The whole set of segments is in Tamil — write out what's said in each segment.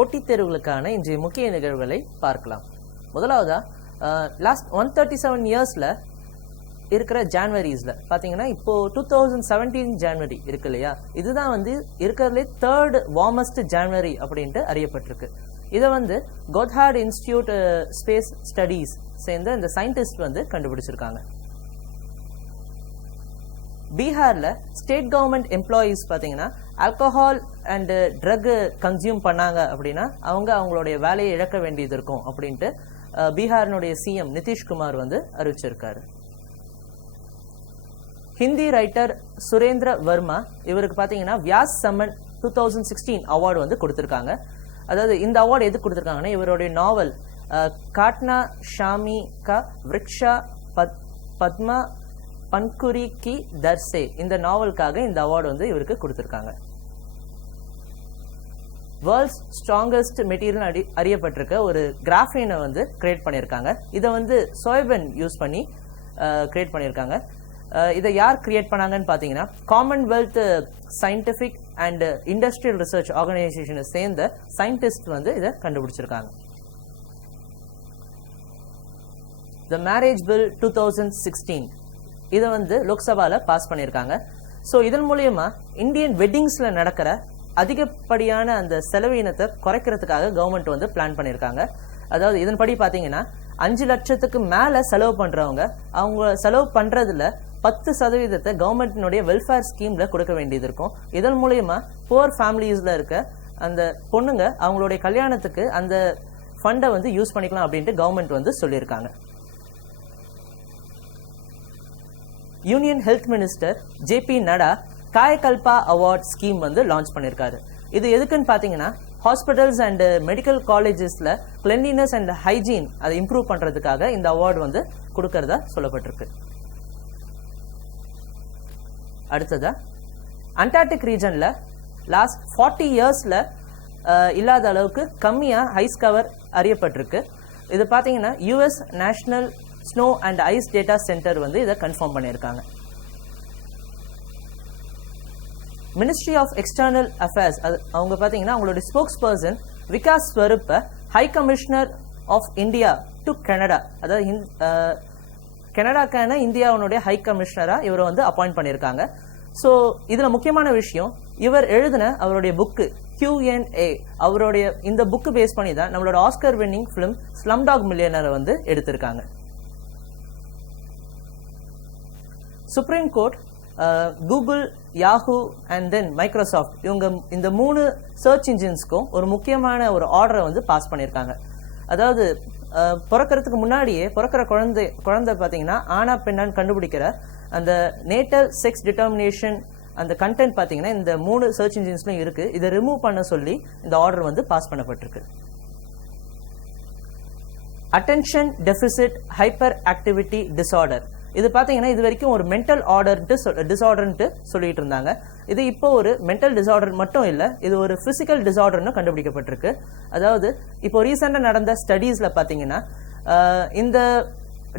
போட்டித் தேர்வுகளுக்கான இன்றைய முக்கிய நிகழ்வுகளை பார்க்கலாம். முதலாவதா லாஸ்ட் 137 இயர்ஸ்ல இருக்கிற ஜான்வரிஸ்ல பாத்தீங்கன்னா இப்போ 2017 ஜான்வரி இருக்கு இல்லையா, இதுதான் வந்து இருக்கிறதுலே 3rd வார்மஸ்ட் ஜான்வரி அப்படின்ட்டு அறியப்பட்டிருக்கு. இதை வந்து கோத்ஹார்ட் இன்ஸ்டிடியூட் ஸ்பேஸ் ஸ்டடீஸ் சேர்ந்த இந்த சயின்டிஸ்ட் வந்து கண்டுபிடிச்சிருக்காங்க. பீகார்ல ஸ்டேட் கவர்மெண்ட் எம்ப்ளாயீஸ் பாத்தீங்கன்னா ஆல்கஹால் அண்ட் ட்ரக் கன்சியூம் பண்ணாங்க அப்படின்னா அவங்களுடைய வேலையை இழக்க வேண்டியது இருக்கும் அப்படின்ட்டு பீகாரினுடைய சிஎம் நிதிஷ்குமார் வந்து அறிவிச்சிருக்காரு. ஹிந்தி ரைட்டர் சுரேந்திர வர்மா, இவருக்கு பாத்தீங்கன்னா வியாஸ் சம்மன் 2016 அவார்டு வந்து கொடுத்திருக்காங்க. அதாவது இந்த அவார்டு எதுக்கு கொடுத்திருக்காங்கன்னா இவருடைய நாவல் காட்னா ஷாமி கா விரக்ஷா பத்மா பன்குரி கி தர்சே இந்த நாவலுக்காக இந்த அவார்டு வந்து இவருக்கு கொடுத்திருக்காங்க. வேர்ல்ட்ஸ் ஸ்ட்ராங்கஸ்ட் மெட்டீரியல் அறியப்பட்டிருக்க ஒரு கிராஃபீனை வந்து கிரியேட் பண்ணியிருக்காங்க. இதை வந்து சோயபன் யூஸ் பண்ணி கிரியேட் பண்ணியிருக்காங்க. இதை யார் கிரியேட் பண்ணாங்கன்னு பார்த்தீங்கன்னா Commonwealth scientific and industrial research ஆர்கனைசேஷனை சேர்ந்த சயின்டிஸ்ட் வந்து இதை கண்டுபிடிச்சிருக்காங்க. த மேரேஜ் பில் 2016 இதை வந்து லோக்சபால பாஸ் பண்ணியிருக்காங்க. ஸோ இதன் மூலியமா இந்தியன் வெட்டிங்ஸ்ல நடக்கிற அதிகப்படியான அந்த செலவினத்தை குறைக்கிறதுக்காக கவர்மெண்ட் வந்து பிளான் பண்ணியிருக்காங்க. அதாவது இதன்படி பாத்தீங்கன்னா 5 லட்சத்துக்கு மேல செலவு பண்றவங்க அவங்க செலவு பண்றதுல 10% கவர்மெண்டினுடைய வெல்ஃபேர் ஸ்கீம்ல கொடுக்க வேண்டியது இருக்கும். இதன் மூலியமா புவர் ஃபேமிலிஸ்ல இருக்க அந்த பொண்ணுங்க அவங்களுடைய கல்யாணத்துக்கு அந்த ஃபண்டை வந்து யூஸ் பண்ணிக்கலாம் அப்படின்ட்டு கவர்மெண்ட் வந்து சொல்லியிருக்காங்க. Union health minister JP. Nadda Kayakalp award scheme வந்து லான்ச் பண்ணிருக்காரு. இது எதுக்குன்னு பாத்தீங்கன்னா ஹாஸ்பிட்டல்ஸ் அண்ட் மெடிக்கல் காலேஜஸ்ல கிளென்லினஸ் அண்ட் ஹைஜீன் அதை இம்ப்ரூவ் பண்றதுக்காக இந்த அவார்டு வந்து கொடுக்கறதா சொல்லப்பட்டிருக்கு. அடுத்ததா அண்டார்டிக் ரீஜன்ல லாஸ்ட் 40 இயர்ஸ்ல இல்லாத அளவுக்கு கம்மியா ஐஸ் கவர் அறியப்பட்டிருக்கு. இது பாத்தீங்கன்னா US National Snow and Ice Data Center வந்து இதை கன்ஃபார்ம் பண்ணியிருக்காங்க. மினிஸ்ட்ரி ஆஃப் எக்ஸ்டர்னல் அஃபேர்ஸ் அவங்க பாத்தீங்கன்னா அவங்களுடைய spokesperson Vikas Swarup High Commissioner of India to Canada, அதாவது கனடாக்கான இந்தியாவுடைய ஹை கமிஷனரா இவரை வந்து அப்பாயிண்ட் பண்ணியிருக்காங்க. ஸோ இதுல முக்கியமான விஷயம் இவர் எழுதின அவருடைய புக்கு Q&A, அவருடைய இந்த புக்கு பேஸ் பண்ணி தான் நம்மளோட ஆஸ்கர் வின்னிங் பிலிம் ஸ்லம்டாக் மில்லியனரை வந்து எடுத்திருக்காங்க. Supreme court Google, Yahoo and then Microsoft இவங்க இந்த 3 சர்ச் இன்ஜின்ஸ்க்கும் ஒரு முக்கியமான ஒரு ஆர்டரை வந்து பாஸ் பண்ணியிருக்காங்க. அதாவது பிறக்கிறதுக்கு முன்னாடியே பிறக்கிற குழந்தை பார்த்தீங்கன்னா ஆனா பெண்ணான்னு கண்டுபிடிக்கிற அந்த நேட்டல் செக்ஸ் டிட்டர்மினேஷன் அந்த கண்டென்ட் பார்த்தீங்கன்னா இந்த 3 சர்ச் இன்ஜின்ஸ்லையும் இருக்கு. இதை ரிமூவ் பண்ண சொல்லி இந்த ஆர்டர் வந்து பாஸ் பண்ணப்பட்டிருக்கு. Attention deficit hyper activity disorder இது பாத்தீங்கன்னா இது வரைக்கும் ஒரு மென்டல் டிசார்டர்ன்ட்டு சொல்லிட்டு இருந்தாங்க. இது இப்போ ஒரு மென்டல் டிசார்டர் மட்டும் இல்ல, இது ஒரு பிசிக்கல் டிசார்டர்னு கண்டுபிடிக்கப்பட்டிருக்கு. அதாவது இப்போ ரீசெண்டா நடந்த ஸ்டடீஸ்ல பாத்தீங்கன்னா இந்த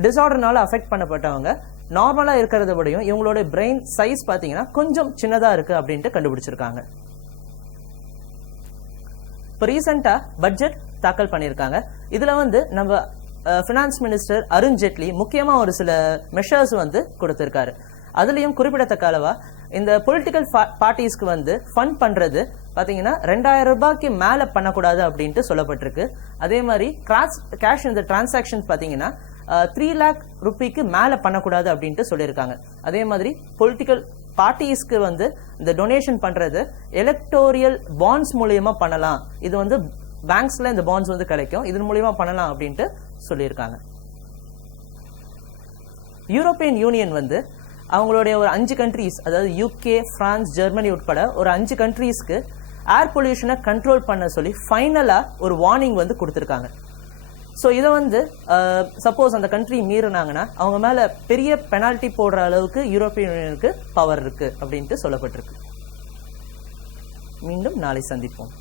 டிசார்டர்னால அஃபெக்ட் பண்ணப்பட்டவங்க நார்மலா இருக்கிறத விடையும் இவங்களோட பிரெயின் சைஸ் பாத்தீங்கன்னா கொஞ்சம் சின்னதா இருக்கு அப்படின்ட்டு கண்டுபிடிச்சிருக்காங்க. இப்போ ரீசெண்டா பட்ஜெட் தாக்கல் பண்ணியிருக்காங்க. இதுல வந்து நம்ம பினான்ஸ் மினிஸ்டர் அருண் ஜேட்லி முக்கியமா ஒரு சில மெஷர்ஸ் வந்து கொடுத்திருக்காரு. அதுலயும் குறிப்பிடத்தக்க அளவா இந்த பொலிட்டிக்கல் பார்ட்டிஸ்க்கு வந்து ஃபண்ட் பண்றது பாத்தீங்கன்னா 2000 ரூபாய்க்கு மேல பண்ணக்கூடாது அப்படின்ட்டு சொல்லப்பட்டிருக்கு. அதே மாதிரி கேஷ் இந்த டிரான்சாக்சன் பாத்தீங்கன்னா 3 lakh ரூபாய்க்கு மேல பண்ணக்கூடாது அப்படின்ட்டு சொல்லியிருக்காங்க. அதே மாதிரி பொலிட்டிக்கல் பார்ட்டிஸ்க்கு வந்து இந்த டொனேஷன் பண்றது எலக்டோரியல் பாண்ட்ஸ் மூலியமா பண்ணலாம். இது வந்து பேங்க்ஸ்ல இந்த பாண்ட்ஸ் வந்து கிடைக்கும், இதன் மூலியமா பண்ணலாம் அப்படின்ட்டு சொல்லியிருக்காங்க. யூரோப்பியன் யூனியன் வந்து அவங்களுடைய ஒரு 5 கண்ட்ரீஸ், அதாவது யூகே, பிரான்ஸ், ஜெர்மனி உட்பட ஒரு 5 கண்ட்ரீஸ்க்கு ஏர் பொல்யூஷனை கண்ட்ரோல் பண்ண சொல்லி ஃபைனலா ஒரு வார்னிங் வந்து கொடுத்திருக்காங்க. ஸோ இதை வந்து சப்போஸ் அந்த கண்ட்ரி மீறினாங்கன்னா அவங்க மேல பெரிய பெனால்டி போடுற அளவுக்கு யூரோப்பியன் யூனியனுக்கு பவர் இருக்கு அப்படின்ட்டு சொல்லப்பட்டிருக்கு. மீண்டும் நாளை சந்திப்போம்.